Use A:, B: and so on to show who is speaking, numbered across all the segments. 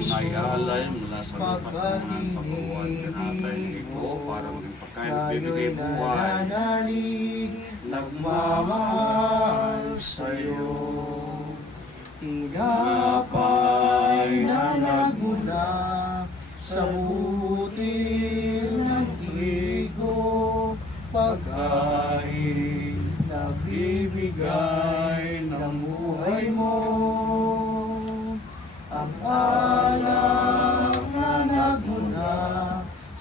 A: naialay mula sa lupa't mga pagkawan pinatay ito para maging pagkain at bibigay buhay.
B: nagmamahal sa'yo. Tinapay na nagmula sa butil ng trigo, pagkain na bibigay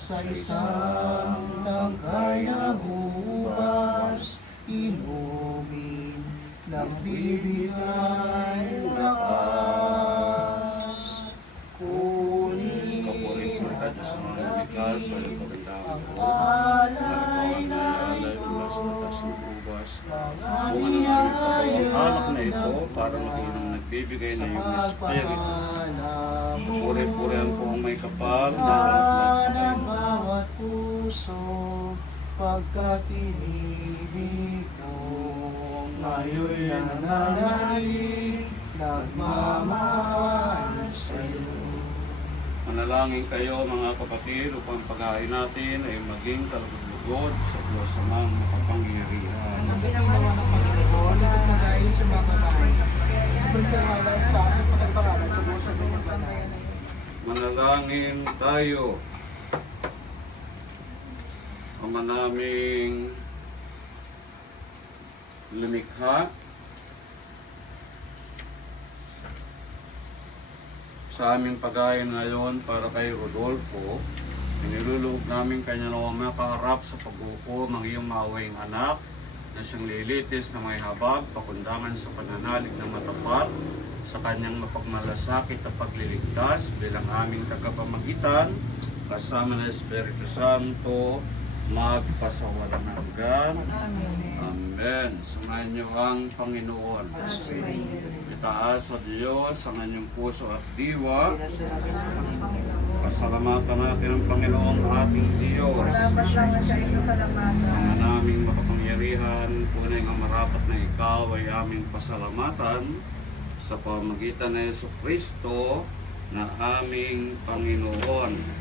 B: sa isang tangkay na hubas, inumin ng bibigay lakas. Kunin
A: sa iyong
B: ang alay na ito.
A: ubas.
B: Mga
A: Bunga na ang ito para
B: Diyos
A: maging ang nagbibigay na iyong Espiritu. po ang may kapal na
B: puso pagkat inibig ko ngayon nananalig nagmamahal sa'yo.
A: Manalangin kayo mga kapatid upang paghain natin ay maging kalugod sa Diyos sa mga makapangyarihan.
B: Ang ginawa ng Panginoon, ito magayon sa mga babae. Pagkawalan sa akin, pagkawalan sa ng mga banay.
A: Manalangin tayo. Ama naming lumikha sa aming pagayon ngayon para kay Rodolfo. Iniluloob namin kanya na makaharap sa pagbuko ng iyong mawing anak na siyang lilitis na may habag, pakundangan sa pananalig na matapat sa kanyang mapagmalasakit at pagliligtas bilang aming tagapamagitan kasama ng Espiritu Santo magpasawalang hanggan. Amen. Sumayin niyo ang Panginoon. Itaas sa Diyos ang inyong puso at diwa. Pasalamatan natin ang Panginoong ating Diyos. Ang naming makapangyarihan, punay ang marapat na ikaw ay aming pasalamatan sa pamagitan ng Yeso Kristo na aming Panginoon.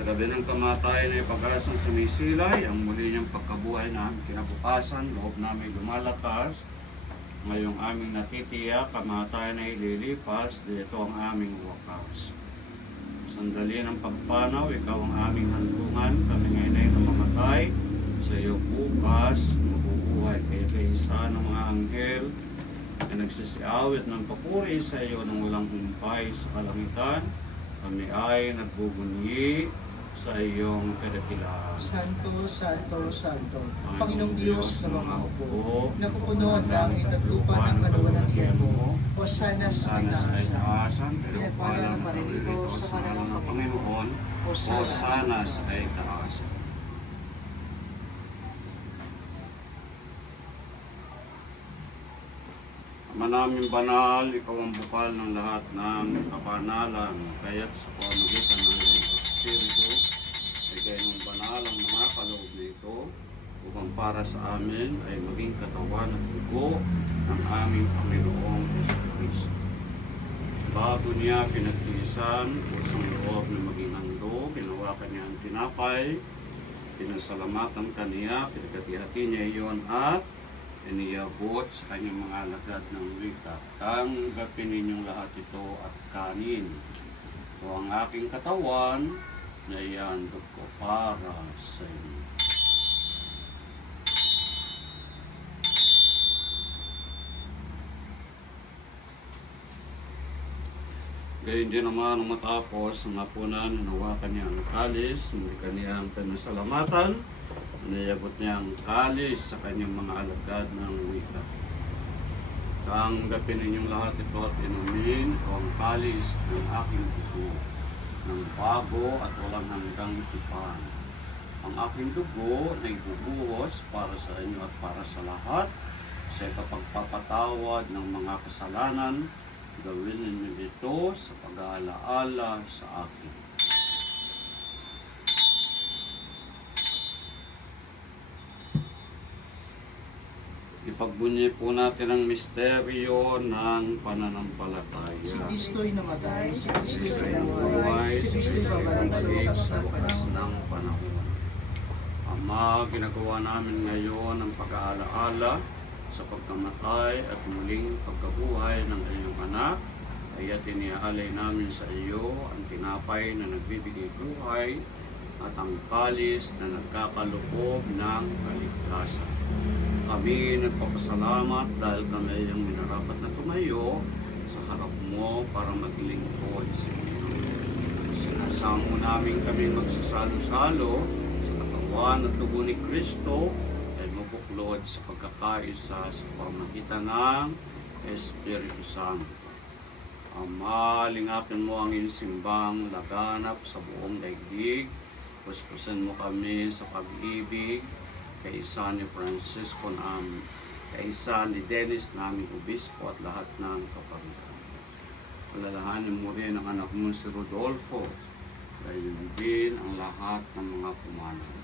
A: Sa gabi ng kamatayan ay pag-asang sumisilay, ang muli niyang pagkabuhay na aming kinabukasan, loob namin lumalakas. Ngayong aming natitiyak, kamatayan ay lilipas, dito ang aming wakas. Sandali ng pagpanaw, ikaw ang aming hantungan, kami ngayon ay namamatay. Sa iyo bukas, mabubuhay kay isa ng mga anghel na nagsisiawit ng papuri sa iyo ng walang humpay sa kalangitan. Kami ay nagbubunyi sa iyong kadakilaan.
B: Santo, Santo, Santo,
A: Panginoong
B: Diyos na mga
A: upo,
B: ang langit at lupa ng kaluwalhatian mo, o sana sa
A: pero
B: Pinagpala
A: pala
B: ng paririto sa kanan ng
A: Panginoon,
B: O
A: sana sa itaasan. Ama namin banal, ikaw ang bukal ng lahat ng kapanalan, kaya't sa pamagitan ng Espiritu, ay gayong banal ang mga kaloob na ito, upang para sa amin ay maging katawan at dugo ng aming Panginoong Kristo. Bago niya pinagtiisan, pusang loob na maging hando, ginawa kanya ang tinapay, pinasalamatan kaniya, pinagkati niya iyon at iniyabot sa kanyang mga alagad ng wika. Tanggapin ninyong lahat ito at kanin. Ito ang aking katawan na iandog ko para sa inyo. Gayun din naman nung matapos ang hapunan, hinawakan niya ang kalis, muli kaniyang pinasalamatan, Nayabot niya ang kalis sa kanyang mga alagad ng wika. Tanggapin ninyong lahat ito at inumin o ang kalis ng aking ng bago at walang hanggang tipan. Ang aking dugo na ibubuhos para sa inyo at para sa lahat sa kapagpapatawad ng mga kasalanan, gawin ninyo ito sa pag-aalaala sa akin. Ipagbunyi po natin ang misteryo ng
B: Si
A: pananampalataya.
B: Kristo'y namatay, si Kristo'y
A: nabuhay,
B: si
A: si
B: Kristo'y babalik sa wakas
A: sa
B: ng
A: wakas
B: panahon.
A: ng panahon. Ama, ginagawa namin ngayon ang pag-aalaala sa pagkamatay at muling pagkabuhay ng iyong anak. Kaya tiniaalay namin sa iyo ang tinapay na nagbibigay buhay at ang kalis na nagkakalukob ng kaligtasan. Kami nagpapasalamat dahil kami ang minarapat na tumayo sa harap mo para maglingkod sa iyo. Sinasamo namin kami magsasalo-salo sa katawan at dugo ni Kristo ay mabuklod sa pagkakaisa sa pamagitan ng Espiritu Santo. Ama, lingapin mo ang insimbang laganap sa buong daigdig. Puspusan mo kami sa pag-ibig kay isa ni Francisco na kay isa ni Dennis na aming obispo at lahat ng kaparitan. Alalahanin mo rin ang anak mo si Rodolfo. Gayon din ang lahat ng mga pumanaw.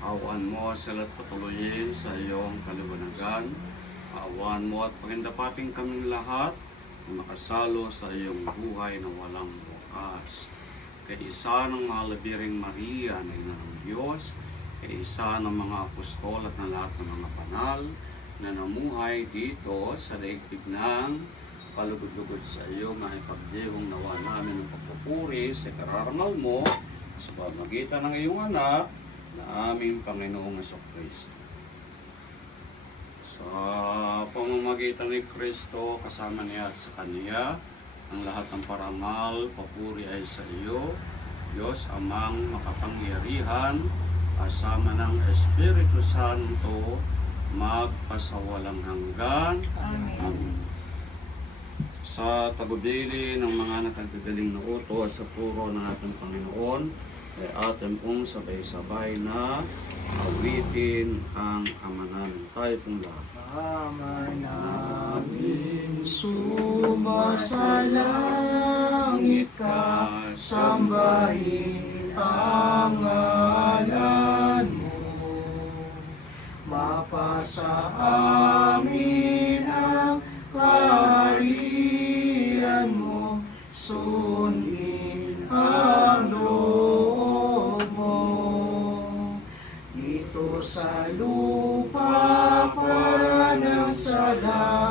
A: Awan mo sila at patuloyin sa iyong kaliwanagan. Awan mo at pagindapating kaming lahat na makasalo sa iyong buhay na walang wakas. Kay isa ng mga labiring Maria na ina ng Diyos, kay isa ng mga apostol at ng lahat ng mga banal na namuhay dito sa daigdig ng kalugod-lugod sa iyo, maipagdiwang nawa namin ng pagpupuri sa kararangal mo sa pamagitan ng iyong anak na aming Panginoong Kristo. Sa pamamagitan ni Kristo, kasama niya at sa Kaniya, ang lahat ng parangal, papuri ay sa iyo, Diyos amang makapangyarihan, kasama ng Espiritu Santo, magpasawalang hanggan. Amen. Sa tagubili ng mga nakagagaling na utos sa puro ng ating Panginoon, ay atin pong sabay-sabay na awitin ang ama namin. Tayo pong lahat.
B: Ama namin sumasalangit ka, sambahin ang ngalan mo. Mapasa amin ang kaharian mo, sundin ang loob mo. Dito sa lupa para ng sa langit,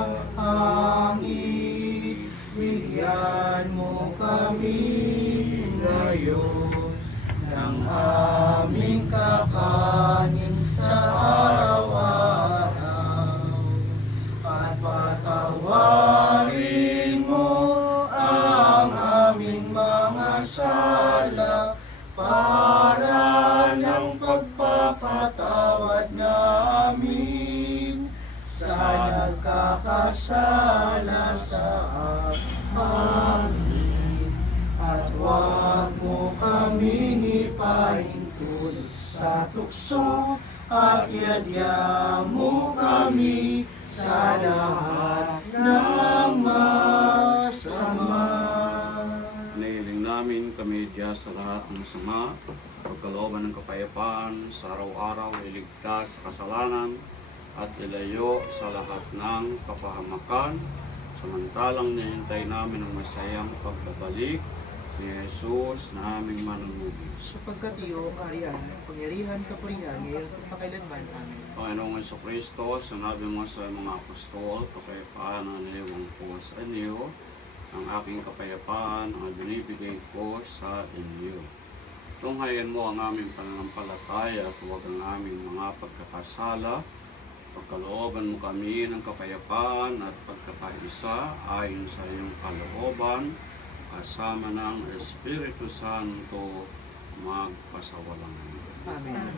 B: bigyan mo kami ngayon ng aming kakanin sa araw-araw. At patawarin mo ang aming mga sala para ng pagpapatawad namin sa nagkakasala sa amin. At huwag mo kami ipahintulot sa tukso at yadya mo kami. Sa lahat ng masama.
A: Nahiling namin kami diya sa lahat ng sama, pagkalooban ng kapayapaan, sa araw-araw iligtas sa kasalanan, at ilayo sa lahat ng kapahamakan, samantalang nihintay namin ang masayang pagbabalik ni Jesus na aming manunubos.
B: Sapagkat iyo, Arian, pangyarihan, kapurihan, ngayon at pakailanman. Amen.
A: Panginoong Yeso Kristo, sinabi mo sa mga apostol, kapayapaan ang iyong po sa inyo, ang aking kapayapaan ang binibigay ko sa inyo. Tunghayan mo ang aming pananampalataya at huwag ang aming mga pagkakasala. Pagkalooban mo kami ng kapayapaan at pagkakaisa ayon sa iyong kalooban, kasama ng Espiritu Santo, magpasawalang.
B: Amen.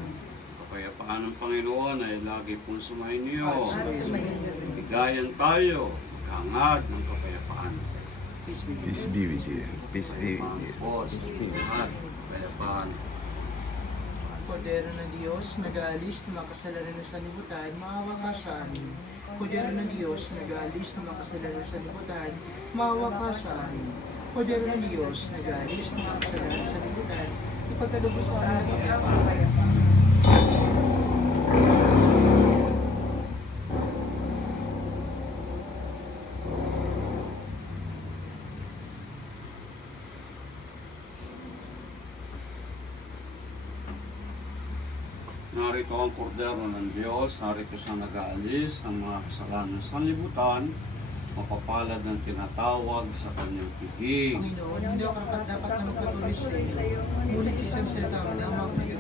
A: Kapayapaan ng Panginoon ay lagi pong sumainyo.
B: At sumainyo.
A: Bigayan tayo, magkangad ng kapayapaan.
B: Peace be with
C: Peace be with you. Peace be with you.
A: Kapayapaan.
B: Kordero ng Diyos, nag-aalis ng mga kasalanan ng sanlibutan, maawa ka sa amin. Kordero ng Diyos, nag-aalis ng mga kasalanan ng sanlibutan, maawa ka sa amin. Kordero ng Diyos na galis ng mga kasalanan sa libutan, ipagkalubos sa amin ng kapayapaan.
A: Narito ang kordero ng Diyos, narito siya nag-aalis ng mga kasalanan sa libutan, mapapalad ng tinatawag sa kanyang piging.
B: Panginoon, hindi ako dapat na magpatuloy sa iyo. Ngunit sa isang salita na.
A: Hindi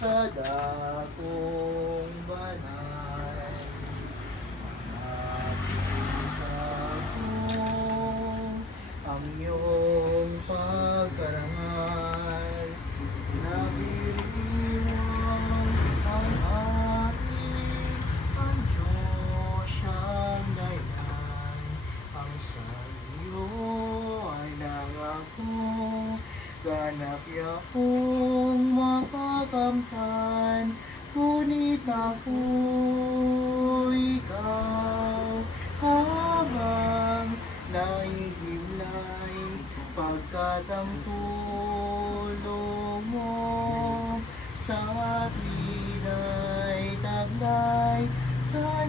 B: sa dakong banal. Nakita ko ang iyong pagkarangal. Nabiriwang ang ating ang Diyos siyang dahilan. Ang sa iyo ay nangako, ganap yakong makakamtan. Ngunit ako ikaw habang naihimlay pagkat tulong mo sa atin ay taglay sa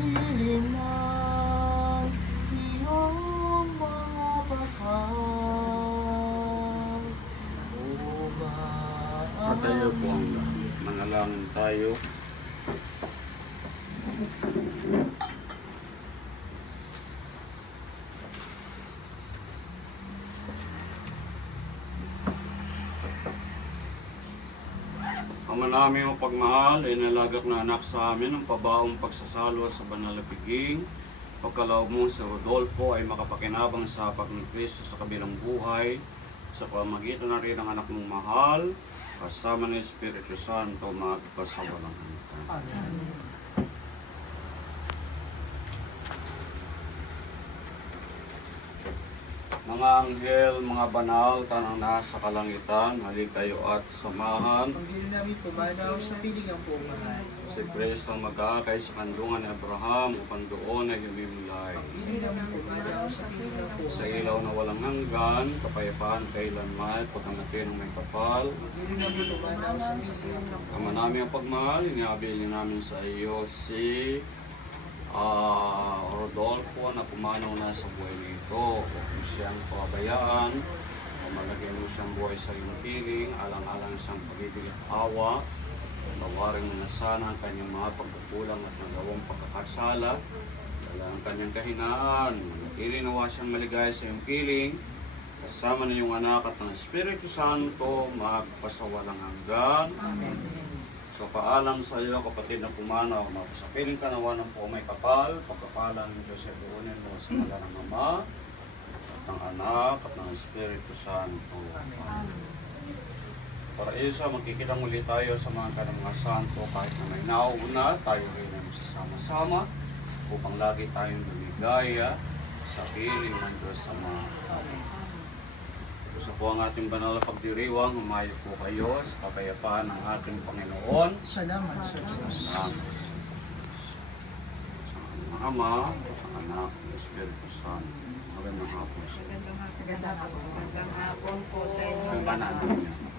A: Patayo po ang manalangin tayo. Ama namin ang pagmahal, inalagak na anak sa amin ang pabaong pagsasalo sa banal na piging. Pagkalaw mo si Rodolfo ay makapakinabang sa pag sa kabilang buhay sa pamagitan na rin ng anak mong mahal, kasama ng Espiritu Santo, magpasawalang hanggan.
B: Amen.
A: Mga anghel, mga banal, tanang nasa kalangitan, halik kayo at samahan.
B: Panginoon namin pumanaw sa piling ang pumahan.
A: Si Kristo ang mag-aakay sa kandungan ni Abraham upang doon ay humimlay.
B: Panginoon sa
A: ilaw na walang hanggan, kapayapaan kailanman, pagkamatin ng may kapal. Ama namin ang pagmahal, iniabili namin sa iyo si ah, Rodolfo na pumanaw na sa buhay nito. Kung siyang pabayaan, malagyan mo siyang buhay sa iyong piling, alang-alang siyang pag-ibig awa. Tawarin mo na sana ang kanyang mga pagkukulang at nagawang pagkakasala. Dala ang kanyang kahinaan. Manatili nawa siyang maligaya sa iyong piling. Kasama na yung anak at ng Espiritu Santo, magpasawalang hanggan.
B: Amen.
A: So paalam sa iyo kapatid na pumanaw, mapasapiling ka nawa ng po may kapal, pagkapalan ng Diyos ay buunin mo sa mala ng Ama, at ng Anak, at ng Espiritu Santo.
B: Amen.
A: Para isa, magkikita muli tayo sa mga kanang mga santo kahit na may nauna, tayo rin ay magsasama-sama upang lagi tayong lumigaya sa piling ng Diyos Ama. Gusto po ang ating banal na pagdiriwang, humayo po kayo sa kapayapaan ng ating Panginoon.
B: Salamat sa Diyos.
A: Sa Ama, sa Anak, sa Espiritu Santo. Magandang hapon sa inyo.
D: Magandang hapon po sa inyo.
A: Ang banal niya.